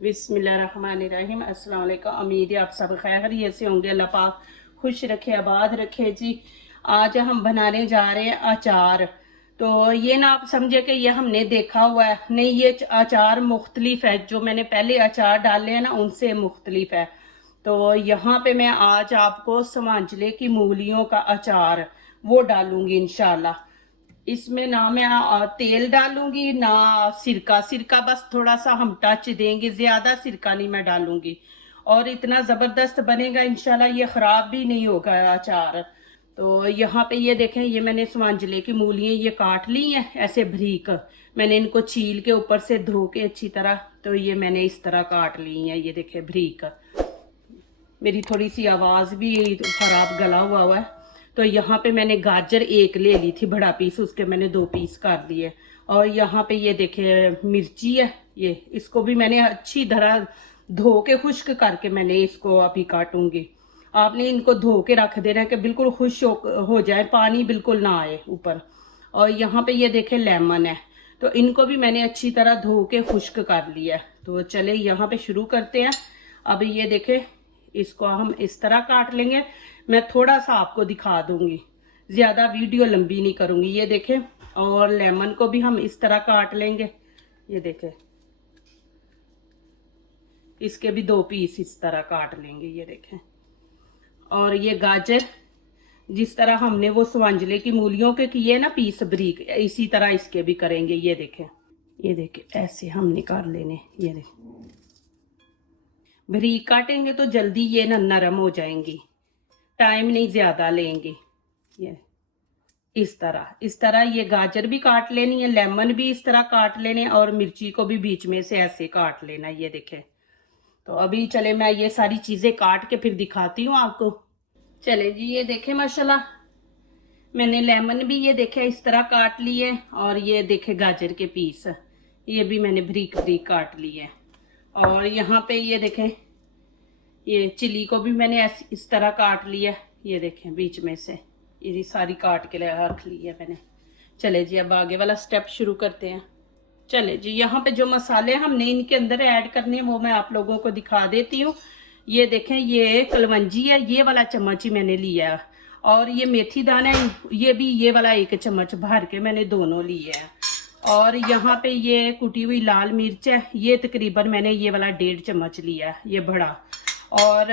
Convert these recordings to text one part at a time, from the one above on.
बिस्मिल्लाहिर्रहमानिर्रहीम। अस्सलाम वालेकुम। उम्मीद है आप सब खैरियत से होंगे। अल्लाह पाक खुश रखे, आबाद रखे जी। आज हम बनाने जा रहे हैं अचार। तो ये ना आप समझे कि ये हमने देखा हुआ है, नहीं, ये अचार मुख्तलिफ है। जो मैंने पहले अचार डाले हैं ना, उनसे मुख्तलिफ है। तो यहाँ पे मैं आज आपको समांजले की मूलियों का अचार वो डालूंगी इंशाल्लाह। इसमें ना मैं तेल डालूंगी ना सिरका। सिरका बस थोड़ा सा हम टच देंगे, ज्यादा सिरका नहीं मैं डालूंगी। और इतना जबरदस्त बनेगा इंशाल्लाह, ये खराब भी नहीं होगा अचार। तो यहाँ पे ये देखें, ये मैंने स्वांजले की मूलियाँ ये काट ली हैं ऐसे बारीक। मैंने इनको छील के ऊपर से धो के अच्छी तरह, तो ये मैंने इस तरह काट ली हैं। ये देखें बारीक। मेरी थोड़ी सी आवाज़ भी खराब, गला हुआ है। तो यहाँ पे मैंने गाजर एक ले ली थी बड़ा पीस, उसके मैंने 2 पीस कर दिए। और यहाँ पे ये देखे मिर्ची है, ये इसको भी मैंने अच्छी तरह धो के खुश्क करके मैंने इसको अभी काटूंगी। आपने इनको धो के रख देना है कि बिल्कुल खुश्क हो जाए, पानी बिल्कुल ना आए ऊपर। और यहाँ पे ये देखे लेमन है, तो इनको भी मैंने अच्छी तरह धो के खुश्क कर लिया है। तो चले यहाँ पे शुरू करते हैं। अब ये देखे, इसको हम इस तरह काट लेंगे। मैं थोड़ा सा आपको दिखा दूंगी, ज्यादा वीडियो लंबी नहीं करूंगी। ये देखें, और लेमन को भी हम इस तरह काट लेंगे। ये देखें, इसके भी 2 पीस इस तरह काट लेंगे। ये देखें, और ये गाजर जिस तरह हमने वो स्वांजले की मूलियों के किए ना पीस बारीक, इसी तरह इसके भी करेंगे। ये देखें, ये देखें, ऐसे हम निकाल लेने। ये देखें, बारीक काटेंगे तो जल्दी ये ना नरम हो जाएंगी, टाइम नहीं ज्यादा लेंगे। ये इस तरह ये गाजर भी काट लेनी है, लेमन भी इस तरह काट लेने, और मिर्ची को भी बीच में से ऐसे काट लेना। ये देखें। तो अभी चले मैं ये सारी चीजें काट के फिर दिखाती हूँ आपको। चले जी, ये देखें माशाल्लाह, मैंने लेमन भी ये देखे इस तरह काट लिए, और ये देखे गाजर के पीस ये भी मैंने बारीक बारीक काट लिए। और यहाँ पे ये देखें, ये चिली को भी मैंने इस तरह काट लिया। ये देखें, बीच में से ये सारी काट के रख ली है मैंने। चले जी, अब आगे वाला स्टेप शुरू करते हैं। चले जी, यहाँ पे जो मसाले हमने इनके अंदर ऐड करने हैं वो मैं आप लोगों को दिखा देती हूँ। ये देखें, ये कलवंजी है, ये वाला चम्मच ही मैंने लिया है। और ये मेथी दाना है, ये भी ये वाला 1 चम्मच भर के मैंने दोनों लिए हैं। और यहाँ पे ये कुटी हुई लाल मिर्च है, ये तकरीबन मैंने ये वाला 1.5 चम्मच लिया है, ये बड़ा। और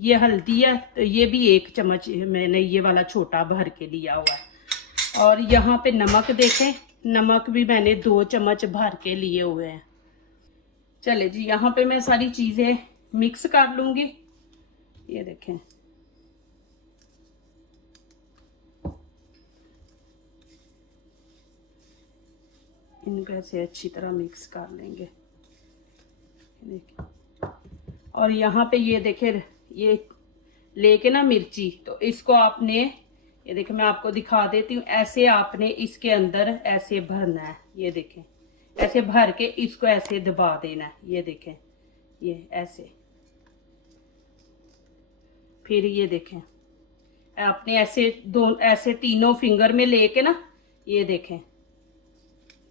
ये हल्दी है, तो ये भी 1 चम्मच मैंने ये वाला छोटा भर के लिया हुआ है। और यहाँ पे नमक देखें, नमक भी मैंने 2 चम्मच भर के लिए हुए हैं। चले जी, यहाँ पे मैं सारी चीज़ें मिक्स कर लूँगी। ये देखें, इनको ऐसे अच्छी तरह मिक्स कर लेंगे। देखिए, और यहाँ पे ये देखें, ये लेके ना मिर्ची, तो इसको आपने, ये देखें मैं आपको दिखा देती हूँ, ऐसे आपने इसके अंदर ऐसे भरना है। ये देखें, ऐसे भर के इसको ऐसे दबा देना है। ये देखें, ये ऐसे। फिर ये देखें, आपने ऐसे तीनों फिंगर में लेके ना, ये देखें,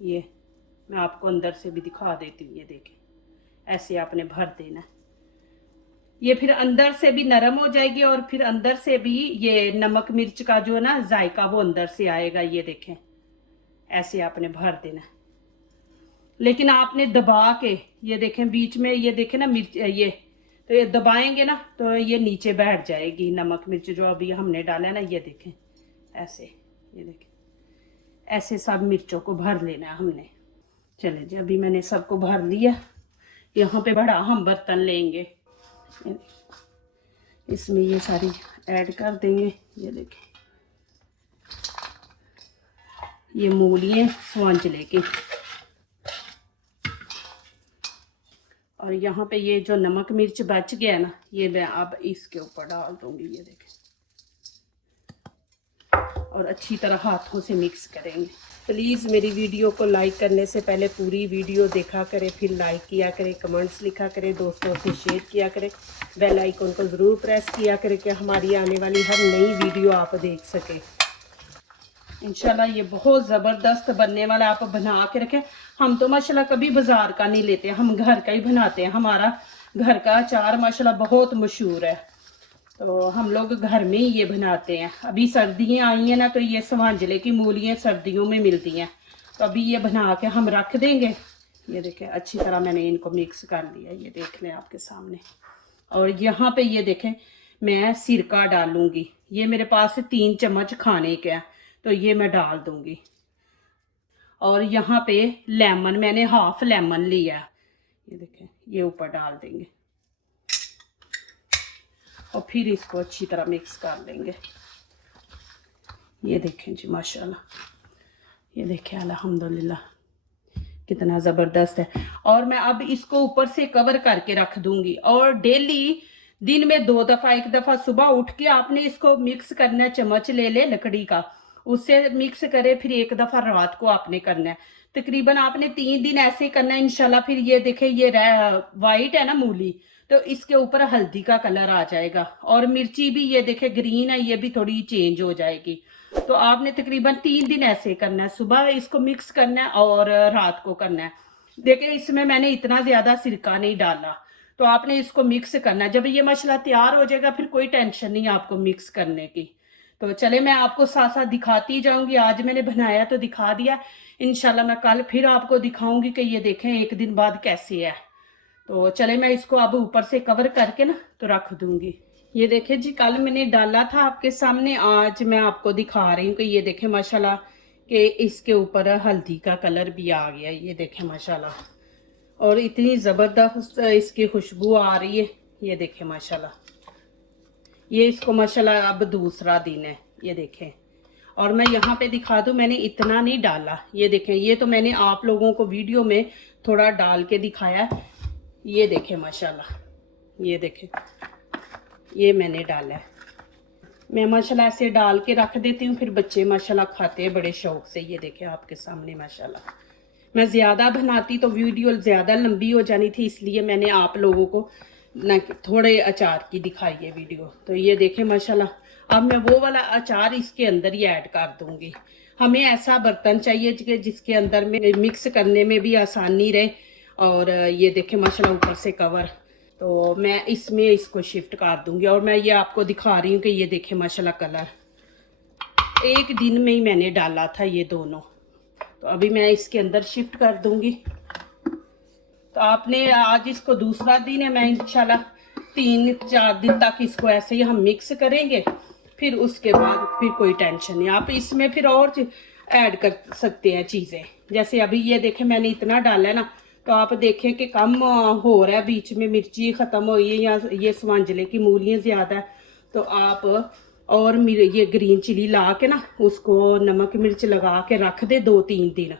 ये मैं आपको अंदर से भी दिखा देती हूँ। ये देखें, ऐसे आपने भर देना है। ये फिर अंदर से भी नरम हो जाएगी, और फिर अंदर से भी ये नमक मिर्च का जो है ना जायका वो अंदर से आएगा। ये देखें, ऐसे आपने भर देना है, लेकिन आपने दबा के। ये देखें, बीच में ये देखें ना मिर्च, ये तो ये दबाएंगे ना तो ये नीचे बैठ जाएगी नमक मिर्च जो अभी हमने डाला है ना। ये देखें ऐसे, ये देखें, ऐसे सब मिर्चों को भर लेना है हमने। चले जी, अभी मैंने सबको भर लिया। यहाँ पे बड़ा हम बर्तन लेंगे, इसमें ये सारी ऐड कर देंगे। ये देखें, ये मूलियाँ स्वांजले की, और यहाँ पे ये जो नमक मिर्च बच गया ना, ये मैं अब इसके ऊपर डाल दूंगी। ये देखें, और अच्छी तरह हाथों से मिक्स करेंगे। प्लीज़ मेरी वीडियो को लाइक करने से पहले पूरी वीडियो देखा करें, फिर लाइक किया करें, कमेंट्स लिखा करें, दोस्तों से शेयर किया करें, बेल आइकन को ज़रूर प्रेस किया करें कि हमारी आने वाली हर नई वीडियो आप देख सकें। इंशाल्लाह ये बहुत ज़बरदस्त बनने वाला है। आप बना के रखें। हम तो माशाल्लाह कभी बाजार का नहीं लेते, हम घर का ही बनाते हैं। हमारा घर का अचार माशाल्लाह बहुत मशहूर है, तो हम लोग घर में ही ये बनाते हैं। अभी सर्दियाँ आई हैं ना, तो ये स्वांजले की मूलियाँ सर्दियों में मिलती हैं, तो अभी ये बना के हम रख देंगे। ये देखें अच्छी तरह मैंने इनको मिक्स कर लिया, ये देख लें आपके सामने। और यहाँ पे ये देखें मैं सिरका डालूंगी। ये मेरे पास 3 चम्मच खाने के हैं, तो ये मैं डाल दूंगी। और यहाँ पे लेमन मैंने हाफ लेमन लिया है, ये देखें ये ऊपर डाल देंगे और फिर इसको अच्छी तरह मिक्स कर लेंगे। ये देखें जी माशाल्लाह, ये देखें अल्हम्दुलिल्लाह कितना ज़बरदस्त है। और मैं अब इसको ऊपर से कवर करके रख दूंगी। और डेली दिन में 2 दफ़ा, एक दफ़ा सुबह उठ के आपने इसको मिक्स करना है। चम्मच ले ले लकड़ी का, उससे मिक्स करे, फिर एक दफ़ा रात को आपने करना है। तकरीबन आपने 3 दिन ऐसे करना है इंशाल्लाह। फिर ये देखें ये वाइट है ना मूली, तो इसके ऊपर हल्दी का कलर आ जाएगा। और मिर्ची भी ये देखें ग्रीन है, ये भी थोड़ी चेंज हो जाएगी। तो आपने तकरीबन 3 दिन ऐसे करना है। सुबह इसको मिक्स करना है और रात को करना है। देखिए इसमें मैंने इतना ज़्यादा सिरका नहीं डाला, तो आपने इसको मिक्स करना है। जब ये मसाला तैयार हो जाएगा फिर कोई टेंशन नहीं आपको मिक्स करने की। तो चले मैं आपको साथ साथ दिखाती जाऊंगी। आज मैंने बनाया तो दिखा दिया, इंशाल्लाह मैं कल फिर आपको दिखाऊंगी कि ये देखें एक दिन बाद कैसे है। तो चले मैं इसको अब ऊपर से कवर करके ना तो रख दूंगी। ये देखे जी कल मैंने डाला था आपके सामने, आज मैं आपको दिखा रही हूँ कि ये देखे माशाल्लाह कि इसके ऊपर हल्दी का कलर भी आ गया। ये देखे माशाल्लाह, और इतनी ज़बरदस्त इसकी खुशबू आ रही है। ये देखे माशाल्लाह, ये इसको माशाल्लाह अब दूसरा दिन है। ये देखें, और मैं यहाँ पे दिखा दूँ मैंने इतना नहीं डाला। ये देखें, ये तो मैंने आप लोगों को वीडियो में थोड़ा डाल के दिखाया। ये देखें माशाल्लाह, ये देखें ये मैंने डाला है। मैं माशाल्लाह ऐसे डाल के रख देती हूँ, फिर बच्चे माशाल्लाह खाते हैं बड़े शौक से। ये देखें आपके सामने माशाल्लाह। मैं ज़्यादा बनाती तो वीडियो ज़्यादा लंबी हो जानी थी, इसलिए मैंने आप लोगों को ना थोड़े अचार की दिखाई है वीडियो। तो ये देखें माशाल्लाह, अब मैं वो वाला अचार इसके अंदर ही ऐड कर दूँगी। हमें ऐसा बर्तन चाहिए कि जिसके अंदर में मिक्स करने में भी आसानी रहे। और ये देखें माशाल्लाह ऊपर से कवर, तो मैं इसमें इसको शिफ्ट कर दूंगी। और मैं ये आपको दिखा रही हूँ कि ये देखें माशाल्लाह कलर एक दिन में ही मैंने डाला था ये दोनों। तो अभी मैं इसके अंदर शिफ्ट कर दूंगी। तो आपने आज इसको दूसरा दिन है, मैं इंशाल्लाह 3-4 दिन तक इसको ऐसे ही हम मिक्स करेंगे। फिर उसके बाद फिर कोई टेंशन नहीं, आप इसमें फिर और ऐड कर सकते हैं चीज़ें। जैसे अभी ये देखें मैंने इतना डाला है ना, तो आप देखें कि कम हो रहा है, बीच में मिर्ची ख़त्म हो रही है या ये स्वांजले की मूलियाँ ज़्यादा है, तो आप और ये ग्रीन चिली ला के ना उसको नमक मिर्च लगा के रख दे 2-3 दिन,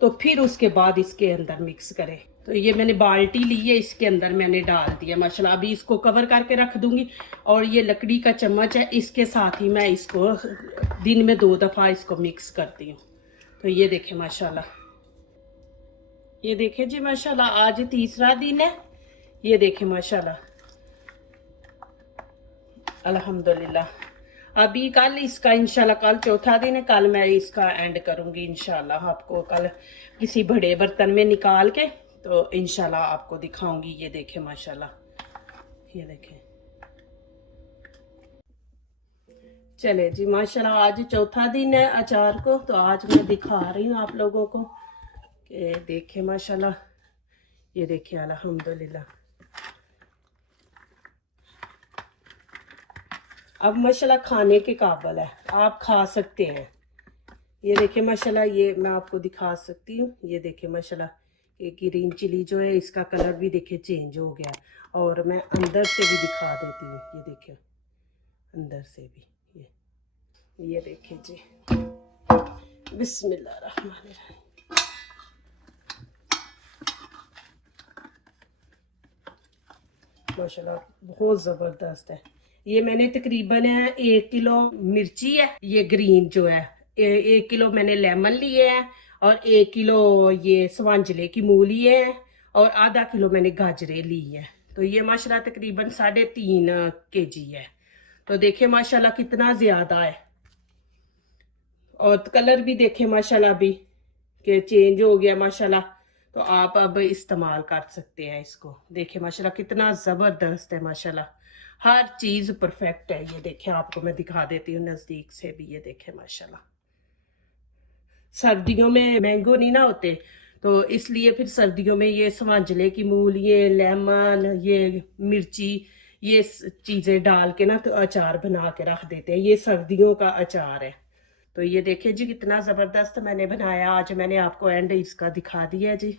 तो फिर उसके बाद इसके अंदर मिक्स करें। तो ये मैंने बाल्टी ली है, इसके अंदर मैंने डाल दिया माशाल्लाह। अभी इसको कवर करके रख दूंगी। और ये लकड़ी का चम्मच है, इसके साथ ही मैं इसको दिन में 2 दफ़ा इसको मिक्स करती हूँ। तो ये देखें माशाल्लाह, ये देखें जी माशाल्लाह आज तीसरा दिन है। ये देखें माशाल्लाह अल्हम्दुलिल्लाह। अभी कल इसका इंशाल्लाह कल चौथा दिन है, कल मैं इसका एंड करूँगी इंशाल्लाह। आपको कल किसी बड़े बर्तन में निकाल के तो इंशाल्लाह आपको दिखाऊंगी। ये देखें माशाल्लाह, ये देखें। चले जी माशाल्लाह आज चौथा दिन है अचार को, तो आज मैं दिखा रही हूँ आप लोगों को कि देखें माशाल्लाह। ये देखें अल्हम्दुलिल्लाह। अब माशाल्लाह खाने के काबिल है, आप खा सकते हैं। ये देखें माशाल्लाह, ये मैं आपको दिखा सकती हूँ। ये देखें माशाल्लाह, ये ग्रीन चिली जो है इसका कलर भी देखें चेंज हो गया। और मैं अंदर से भी दिखा देती हूँ। ये देखें अंदर से भी, ये देखें जी। बिस्मिल्लाहिर्रहमानिर्रहीम। माशाल्लाह बहुत ज़बरदस्त है। ये मैंने तकरीबन 1 किलो मिर्ची है, ये ग्रीन जो है 1 किलो मैंने लेमन लिए हैं, और 1 किलो ये स्वांजले की मूली है, और आधा किलो मैंने गाजरें ली है। तो ये माशाल्लाह तकरीबन 3.5 kg है। तो देखिए माशाल्लाह कितना ज़्यादा है। और कलर भी देखे माशाल्लाह अभी कि चेंज हो गया माशाल्लाह। तो आप अब इस्तेमाल कर सकते हैं इसको। देखिए माशाल्लाह कितना ज़बरदस्त है माशाल्लाह। हर चीज़ परफेक्ट है। ये देखें, आपको मैं दिखा देती हूँ नज़दीक से भी। ये देखें माशाल्लाह। सर्दियों में मैंगो नहीं ना होते, तो इसलिए फिर सर्दियों में ये स्वांजले की मूल, ये लेमन, ये मिर्ची, ये चीज़ें डाल के ना तो अचार बना के रख देते हैं। ये सर्दियों का अचार है। तो ये देखिए जी कितना ज़बरदस्त मैंने बनाया। आज मैंने आपको एंड इसका दिखा दिया जी।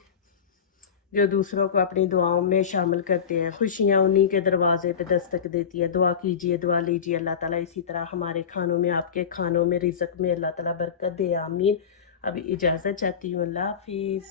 जो दूसरों को अपनी दुआओं में शामिल करते हैं, खुशियाँ उन्हीं के दरवाजे पे दस्तक देती है। दुआ कीजिए, दुआ लीजिए, अल्लाह ताला इसी तरह हमारे खानों में, आपके खानों में, रिज़्क में अल्लाह ताला बरकत दे। आमीन। अभी इजाज़त चाहती हूँ। अल्लाह हाफिज़।